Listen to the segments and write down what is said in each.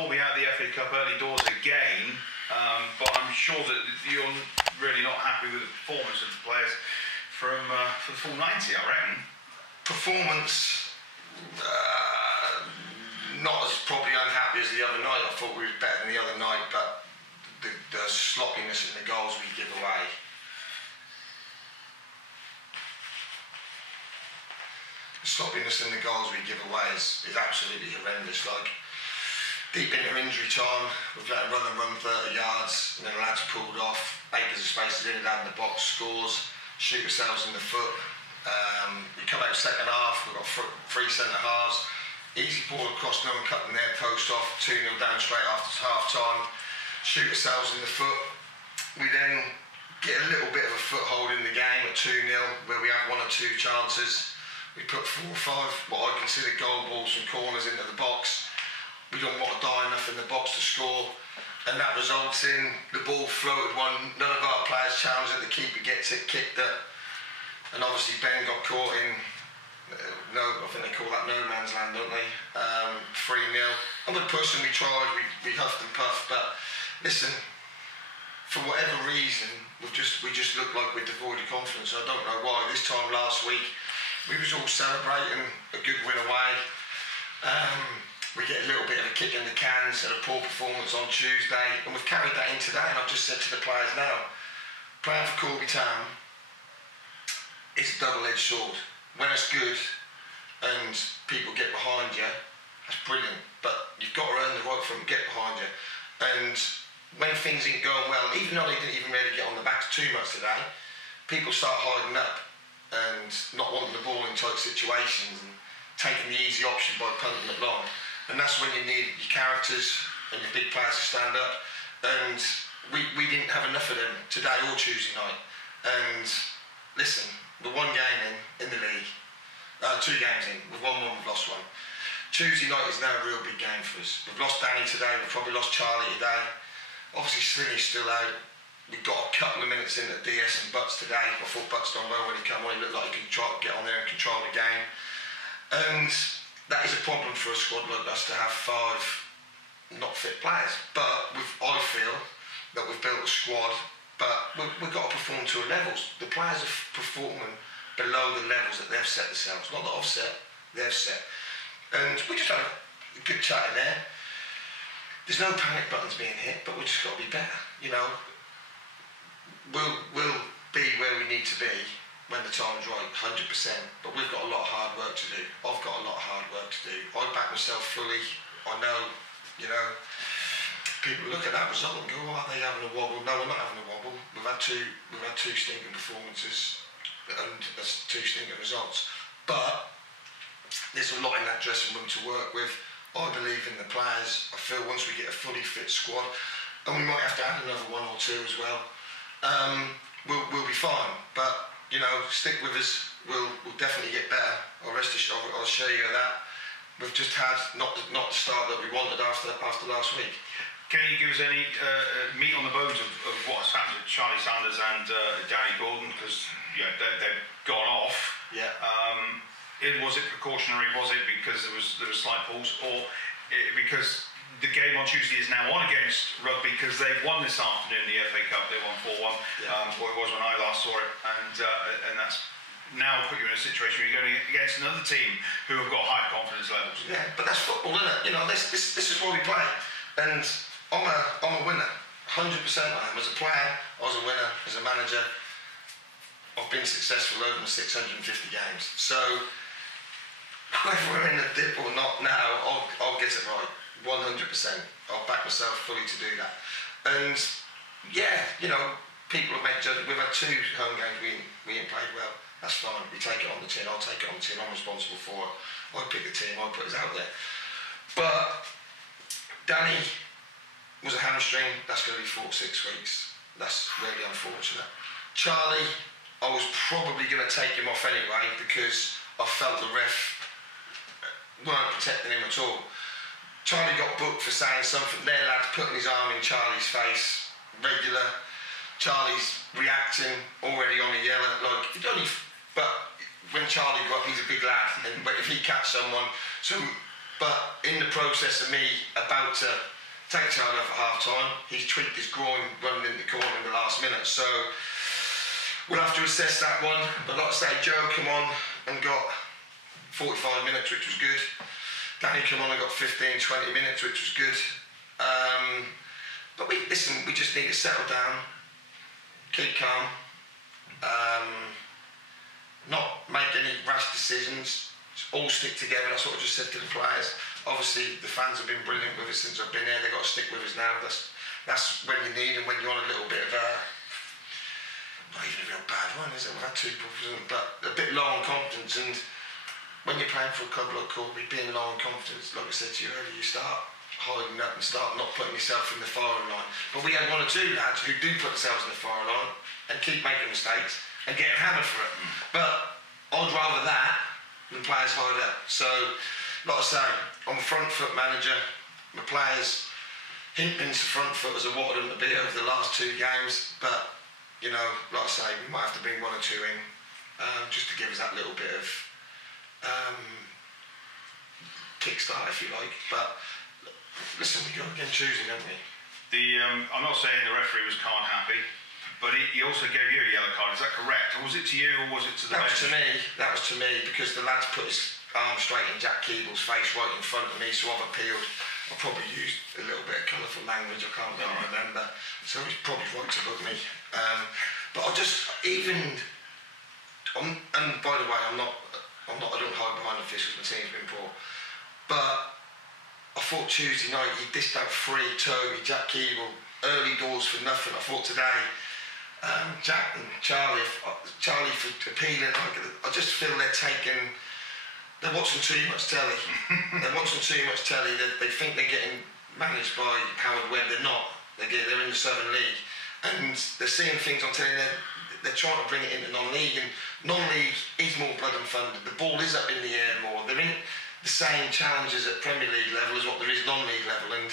Corby out of the FA Cup early doors again, but I'm sure that you're really not happy with the performance of the players for the full 90, I reckon. Performance, not as probably unhappy as the other night. I thought we were better than the other night, but the sloppiness in the goals we give away. The sloppiness in the goals we give away is absolutely horrendous. Like, deep into injury time, we've let a run 30 yards, and then the lads pulled off, acres of space in and out in the box, scores, shoot ourselves in the foot. We come out second half, we've got three centre halves, easy ball across, no one cutting their post off, 2-0 down straight after half time, shoot ourselves in the foot. We then get a little bit of a foothold in the game at 2-0, where we have 1 or 2 chances. We put 4 or 5 what I consider goal balls from corners into the box. We don't want to die enough in the box to score, and that results in the ball floated one. None of our players challenge it. The keeper gets it, kicked it, and obviously Ben got caught in. I think they call that no man's land, don't they? 3-0. And we pushed and we tried. We huffed and puffed, but listen. For whatever reason, we just look like we're devoid of confidence. I don't know why. This time last week, we was all celebrating a good win away. We get a little bit of a kick in the cans and a poor performance on Tuesday, and we've carried that in today. And I've just said to the players now, playing for Corby Town, it's a double-edged sword. When it's good and people get behind you, that's brilliant. But you've got to earn the right for them to get behind you. And when things ain't going well, even though they didn't even really get on the backs too much today, people start hiding up and not wanting the ball in tight situations and taking the easy option by punting it long. And that's when you need your characters and your big players to stand up. And we didn't have enough of them today or Tuesday night. And listen, we're 1 game in the league, 2 games in, we've won 1, we've lost 1. Tuesday night is now a real big game for us. We've lost Danny today, we've probably lost Charlie today. Obviously Slinny's still out. We got a couple of minutes in at DS and Butts today. I thought Butts done well when he came on. He looked like he could try to get on there and control the game. And that is a problem for a squad like us to have 5 not fit players. But I feel that we've built a squad, but we've got to perform to a level. The players are performing below the levels that they've set themselves. Not that I've set, they've set. And we just had a good chat in there. There's no panic buttons being hit, but we just got to be better. You know, we'll be where we need to be when the time's right, 100%. But we've got a lot of hard work to do. I've got a lot of hard work to do. I back myself fully. I know, you know, people look at that result and go, "Oh, are they having a wobble?" No, we're not having a wobble. We've had two stinking performances and that's 2 stinking results. But there's a lot in that dressing room to work with. I believe in the players. I feel once we get a fully fit squad, and we might have to add another 1 or 2 as well, we'll be fine. But you know, stick with us. We'll definitely get better. I'll rest assured. I'll show you that. We've just had not the start that we wanted after last week. Can you give us any meat on the bones of what's happened to Charlie Sanders and Danny Gordon? Because they've gone off. Yeah. Was it precautionary? Was it because there was slight pause, or because the game on Tuesday is now on against Rugby because they've won this afternoon the FA Cup? They won 4-1. Yeah. Or it was when I last saw it, and that's now put you in a situation where you're going against another team who have got high confidence levels. Yeah, but that's football, isn't it? You know, this is why we play. And I'm a winner, 100% I am. As a player, I was a winner. As a manager, I've been successful over my 650 games. So whether we're in the dip or not now, I'll get it right, 100%. I'll back myself fully to do that. And yeah, you know, people have made judgments. We've had 2 home games we ain't played well. That's fine. We take it on the chin. I'll take it on the chin. I'm responsible for it. I pick the team. I put us out there. But Danny was a hamstring. That's going to be 4 or 6 weeks. That's really unfortunate. Charlie, I was probably going to take him off anyway because I felt the ref weren't protecting him at all. Charlie got booked for saying something. Their lad's putting his arm in Charlie's face, regular. Charlie's reacting already on a yellow. Like, it only. But when Charlie got up, he's a big lad, but if he catch someone, so But in the process of me about to take Charlie off at half-time, he's tweaked his groin running in the corner in the last minute. So we'll have to assess that one. But like I say, Joe come on and got 45 minutes, which was good. Danny come on and got 15, 20 minutes, which was good. But we just need to settle down, keep calm, not make any rash decisions, all stick together. That's what I just said to the players. Obviously, the fans have been brilliant with us since I've been here. They've got to stick with us now. That's when you need them, when you're on a little bit of a, not even a real bad one, is it? We've had two problems, but a bit low on confidence. And when you're playing for a club like Corby, being low on confidence, like I said to you earlier, you start hiding up and start not putting yourself in the firing line. But we had one or two lads who do put themselves in the firing line and keep making mistakes and getting hammered for it. But I'd rather that than players hide up. So, like I say, I'm a front foot manager. My players, Hinkman's the front foot as I wanted them to be over the last two games. But, you know, like I say, we might have to bring one or two in just to give us that little bit of kickstart, if you like. But listen, we go again Tuesday, don't we? I'm not saying the referee was card happy, but he also gave you a yellow card. Is that correct? Or was it to you, or was it to the bench? That was to me because the lads put his arm straight in Jack Keeble's face right in front of me, so I've appealed. I probably used a little bit of colourful language, I can't really remember, so he's probably right to book me. But I just, and by the way, I don't hide behind officials, my team's been poor, but I thought Tuesday night he dished out free Toby, Jack Keeble, early doors for nothing. I thought today, Jack and Charlie for appealing. I just feel they're watching too much telly. They're watching too much telly. They think they're getting managed by Howard Webb. They're not. They're in the Southern League, and they're seeing things on telly. They're trying to bring it into non-league, and non-league is more blood and funded. The ball is up in the air more. There ain't the same challenges at Premier League level as what there is non-league level, and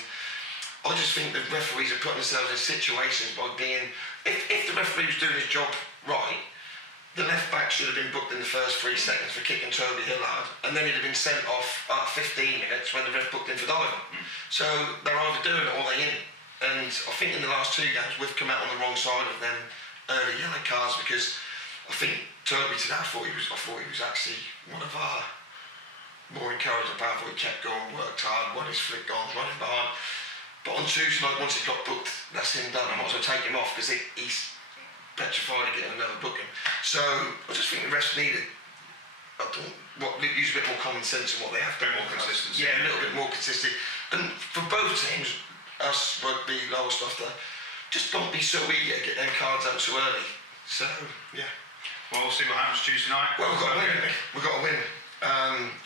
I just think the referees are putting themselves in situations by being. If the referee was doing his job right, the left back should have been booked in the first 3 seconds for kicking Toby Hillard, and then he'd have been sent off after 15 minutes when the ref booked in for diving. So they're either doing it or they ain't. And I think in the last 2 games we've come out on the wrong side of them early yellow cards, because I think Toby today, I thought he was actually one of our more encouraging about. I thought he kept going, worked hard, won his flick on, running behind. But on Tuesday night, once he got booked, that's him done. I might as well take him off because he's petrified of getting another booking. So I just think the rest needed. Use a bit more common sense in what they have to. A bit more consistency. Yeah, a little bit more consistency. And for both teams, us, rugby, Lowestoft, just don't be so eager to get them cards out so early. So, yeah. Well, we'll see what happens Tuesday night. Well, we've got to win. We've got to win.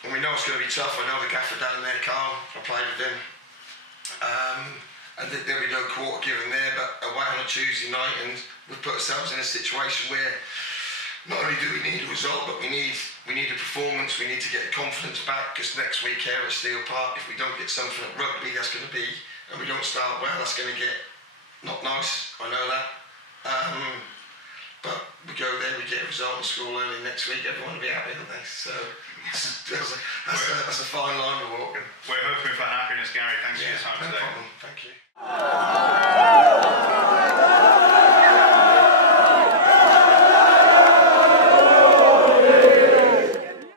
And we know it's going to be tough. I know the gaffer down there, Carl. I played with him. And there'll be no quarter given there, but away on a Tuesday night, and we've put ourselves in a situation where not only do we need a result, but we need a performance. We need to get confidence back, because next week here at Steel Park, if we don't get something at rugby, that's going to be, and we don't start well, that's going to get not nice. I know that. But we go there, we get a result in school early next week, everyone will be happy, don't they? So that's a fine line to walk in. We're hoping for happiness, Gary. Thanks for your time today. No problem. Thank you.